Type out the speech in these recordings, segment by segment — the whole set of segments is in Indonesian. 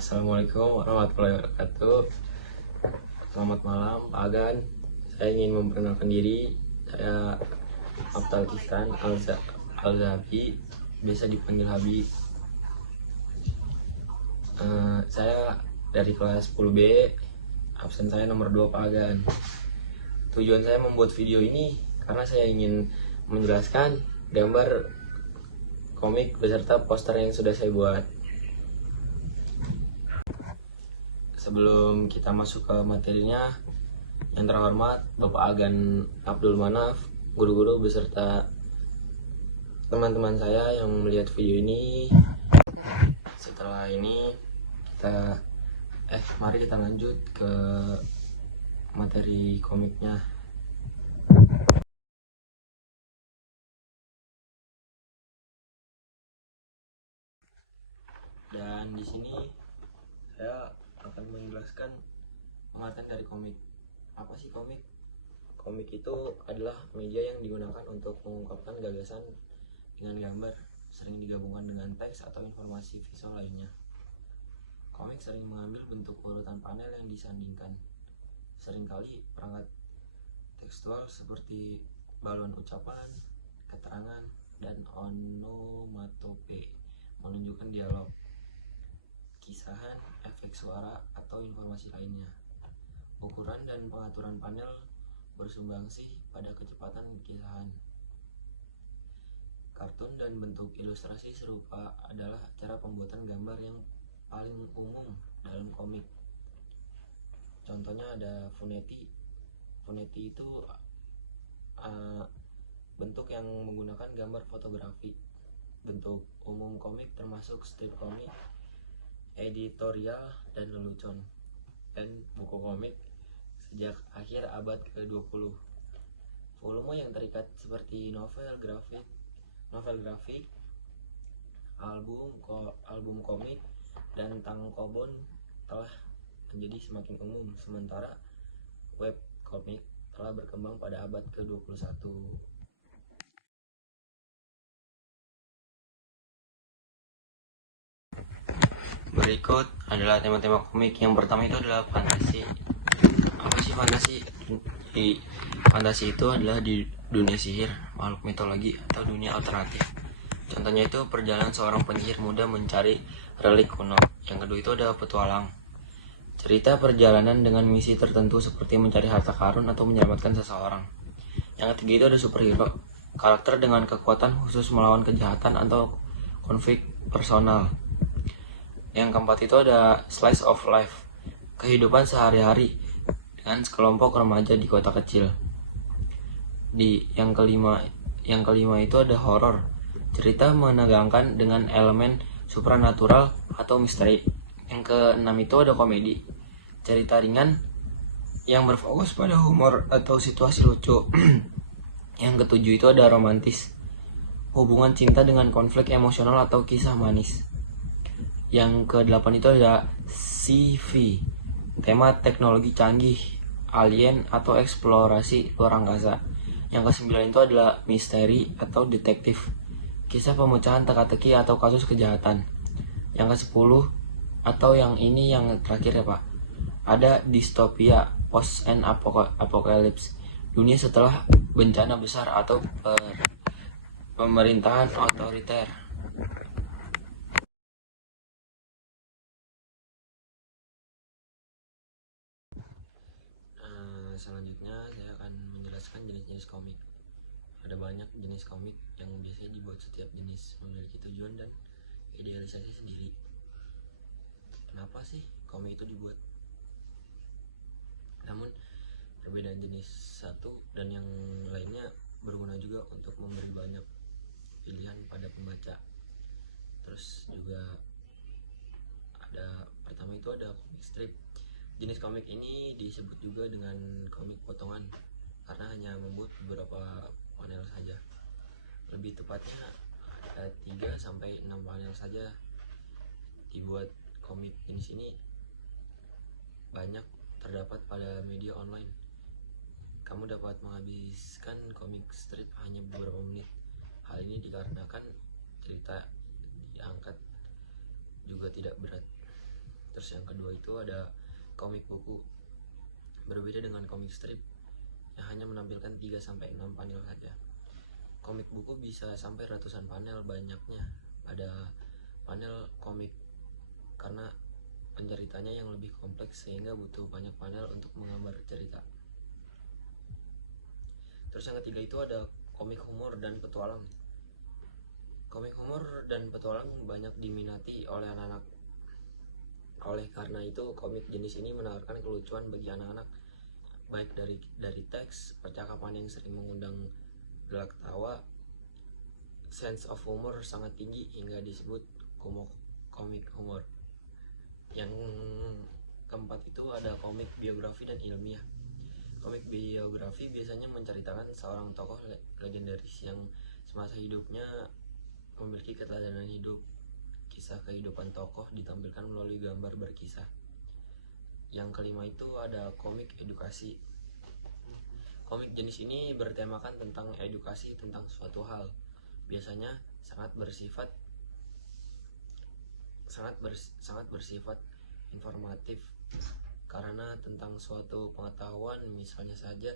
Assalamualaikum warahmatullahi wabarakatuh. Selamat malam Pak Agan. Saya ingin memperkenalkan diri. Saya Aftal Ihsan Al-Zahabi, biasa dipanggil Habi. Saya dari kelas 10B, absen saya nomor 2 Pak Agan. Tujuan saya membuat video ini karena saya ingin menjelaskan gambar komik beserta poster yang sudah saya buat. Sebelum kita masuk ke materinya, yang terhormat Bapak Agan Abdul Manaf, guru-guru beserta teman-teman saya yang melihat video ini. Setelah ini mari kita lanjut ke materi komiknya. Dan di sini saya akan menjelaskan pengertian dari komik. Apa sih komik? Komik itu adalah media yang digunakan untuk mengungkapkan gagasan dengan gambar, sering digabungkan dengan teks atau informasi visual lainnya. Komik sering mengambil bentuk urutan panel yang disandingkan. Seringkali perangkat tekstual seperti balon ucapan, keterangan, dan onomatope menunjukkan dialog, kisahan, efek suara, atau informasi lainnya. Ukuran dan pengaturan panel bersumbangsi pada kecepatan kisahan. Kartun dan bentuk ilustrasi serupa adalah cara pembuatan gambar yang paling umum dalam komik. Contohnya ada funeti. Funeti itu bentuk yang menggunakan gambar fotografi. Bentuk umum komik termasuk strip komik, editorial, dan lelucon, dan buku komik sejak akhir abad ke-20. Volume yang terikat seperti novel grafik, album komik, dan tankobon telah menjadi semakin umum, sementara web komik telah berkembang pada abad ke-21. Berikut adalah tema-tema komik. Yang pertama itu adalah fantasi. Apa sih fantasi? Fantasi itu adalah di dunia sihir, makhluk mitologi, atau dunia alternatif. Contohnya itu perjalanan seorang penyihir muda mencari relik kuno. Yang kedua itu ada petualang. Cerita perjalanan dengan misi tertentu seperti mencari harta karun atau menyelamatkan seseorang. Yang ketiga itu ada superhero. Karakter dengan kekuatan khusus melawan kejahatan atau konflik personal. Yang keempat itu ada slice of life, kehidupan sehari-hari dengan sekelompok remaja di kota kecil. Yang kelima itu ada horror, cerita menegangkan dengan elemen supranatural atau misteri. Yang keenam itu ada komedi, cerita ringan yang berfokus pada humor atau situasi lucu. Yang ketujuh itu ada romantis, hubungan cinta dengan konflik emosional atau kisah manis. Yang ke-8 itu ada sci-fi, tema teknologi canggih, alien atau eksplorasi luar angkasa. Yang ke-9 itu adalah misteri atau detektif, kisah pemecahan teka-teki atau kasus kejahatan. Yang ke-10 atau yang terakhir ya Pak, ada distopia, post and apocalypse, dunia setelah bencana besar atau pemerintahan otoriter. Selanjutnya saya akan menjelaskan jenis-jenis komik. Ada banyak jenis komik yang biasanya dibuat. Setiap jenis memiliki tujuan dan idealisasi sendiri. Kenapa sih komik itu dibuat? Namun perbedaan jenis satu dan yang lainnya berguna juga untuk memberi banyak pilihan pada pembaca. Terus juga pertama itu ada komik strip. Jenis komik ini disebut juga dengan komik potongan karena hanya membuat beberapa panel saja. Lebih tepatnya ada 3-6 panel saja dibuat. Komik jenis ini banyak terdapat pada media online. Kamu dapat menghabiskan komik strip hanya beberapa menit. Hal ini dikarenakan cerita diangkat juga tidak berat. Terus yang kedua itu ada komik buku. Berbeda dengan komik strip yang hanya menampilkan 3-6 panel saja. Komik buku bisa sampai ratusan panel banyaknya. Ada panel komik karena penceritanya yang lebih kompleks sehingga butuh banyak panel untuk menggambar cerita. Terus yang ketiga itu ada komik humor dan petualang. Komik humor dan petualang banyak diminati oleh anak-anak. Oleh karena itu, komik jenis ini menawarkan kelucuan bagi anak-anak, baik dari teks, percakapan yang sering mengundang gelak tawa, sense of humor sangat tinggi hingga disebut komik humor. Yang keempat itu ada komik biografi dan ilmiah. Komik biografi biasanya menceritakan seorang tokoh legendaris yang semasa hidupnya memiliki keteladanan hidup. Kisah kehidupan tokoh ditampilkan melalui gambar berkisah. Yang kelima itu ada komik edukasi. Komik jenis ini bertemakan tentang edukasi tentang suatu hal. Biasanya sangat bersifat informatif karena tentang suatu pengetahuan, misalnya saja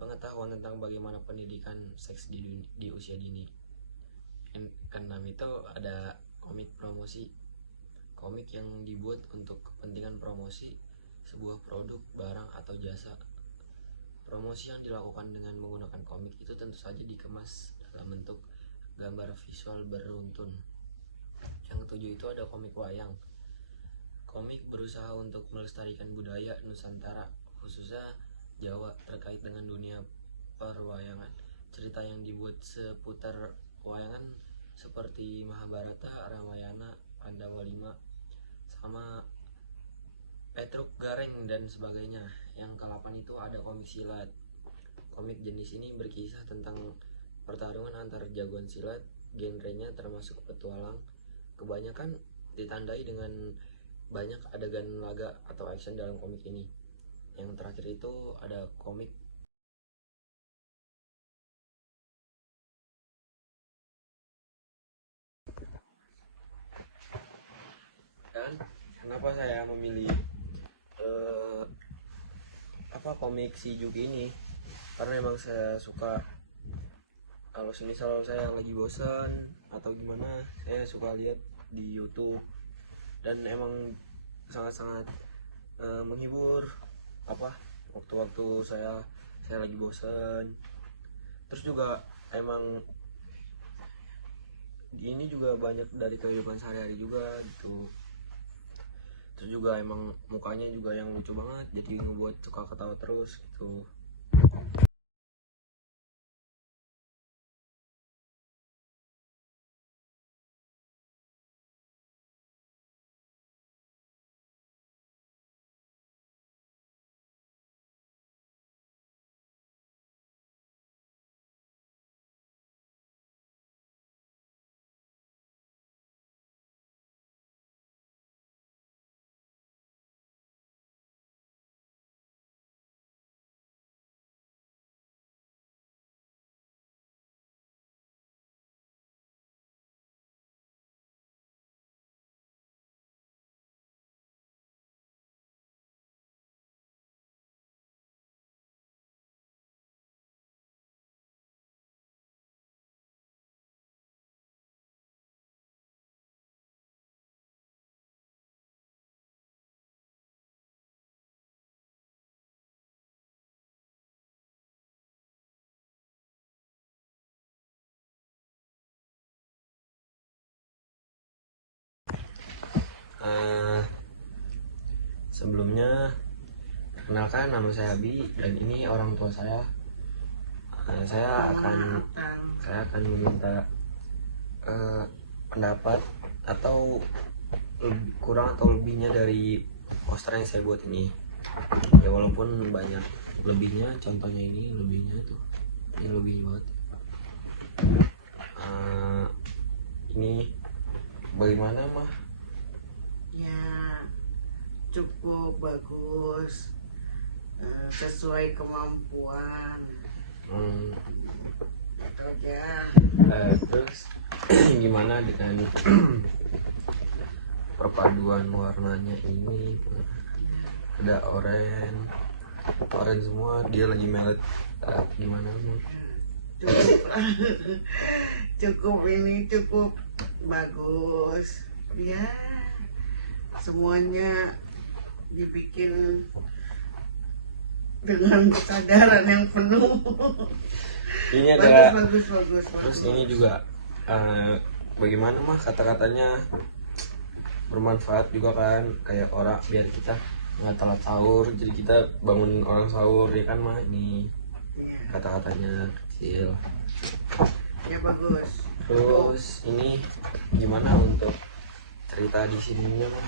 pengetahuan tentang bagaimana pendidikan seks di usia dini. Yang keenam itu ada komik promosi. Komik yang dibuat untuk kepentingan promosi sebuah produk, barang, atau jasa. Promosi yang dilakukan dengan menggunakan komik itu tentu saja dikemas dalam bentuk gambar visual beruntun. Yang ketujuh itu ada komik wayang. Komik berusaha untuk melestarikan budaya Nusantara, khususnya Jawa, terkait dengan dunia perwayangan. Cerita yang dibuat seputar wayangan seperti Mahabharata, Ramayana, Pandawa 5, sama Petruk Gareng dan sebagainya. Yang ke-8 itu ada komik silat. Komik jenis ini berkisah tentang pertarungan antar jagoan silat. Genrenya termasuk petualang. Kebanyakan ditandai dengan banyak adegan laga atau action dalam komik ini. Yang terakhir itu ada komik dan kenapa saya memilih komik si Juki ini, karena emang saya suka. Kalau misal saya lagi bosan atau gimana, saya suka lihat di YouTube dan emang sangat-sangat menghibur waktu-waktu saya lagi bosan. Terus juga emang ini juga banyak dari kehidupan sehari-hari juga gitu. Terus juga emang mukanya juga yang lucu banget, jadi ngebuat suka ketawa terus gitu. Sebelumnya, perkenalkan, nama saya Abi dan ini orang tua saya. Saya akan meminta pendapat atau kurang atau lebihnya dari poster yang saya buat ini. Ya walaupun banyak lebihnya, contohnya ini lebihnya tuh, ini lebih banget. Ini bagaimana mah? Ya cukup bagus, sesuai kemampuan. Terus gimana dengan perpaduan warnanya ini, ada oranye semua, dia lagi melet gimana nih. Cukup cukup ini cukup bagus ya, semuanya dibikin dengan kesadaran yang penuh. Ini ada bagus. terus ini juga bagaimana mah kata-katanya bermanfaat juga kan, kayak orang biar kita nggak telat sahur, jadi kita bangun orang sahur ya kan mah. Ini kata-katanya kecil. Ya bagus. Terus ini gimana untuk cerita di sininya mah?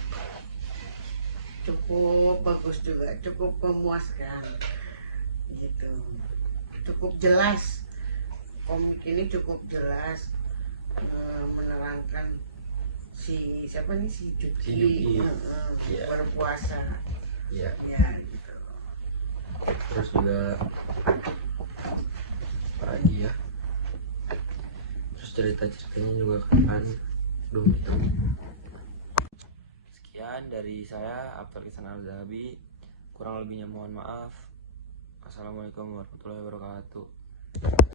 Cukup bagus juga, cukup memuaskan gitu, cukup jelas. Komik ini cukup jelas, menerangkan siapa nih, si Juki, Iya. berpuasa Ya, ya gitu. terus juga apa lagi ya, terus cerita-ceritanya juga kan belum itu. Sekian dari saya, Abdul Ihsan Al-Zahabi, kurang lebihnya mohon maaf. Assalamualaikum warahmatullahi wabarakatuh.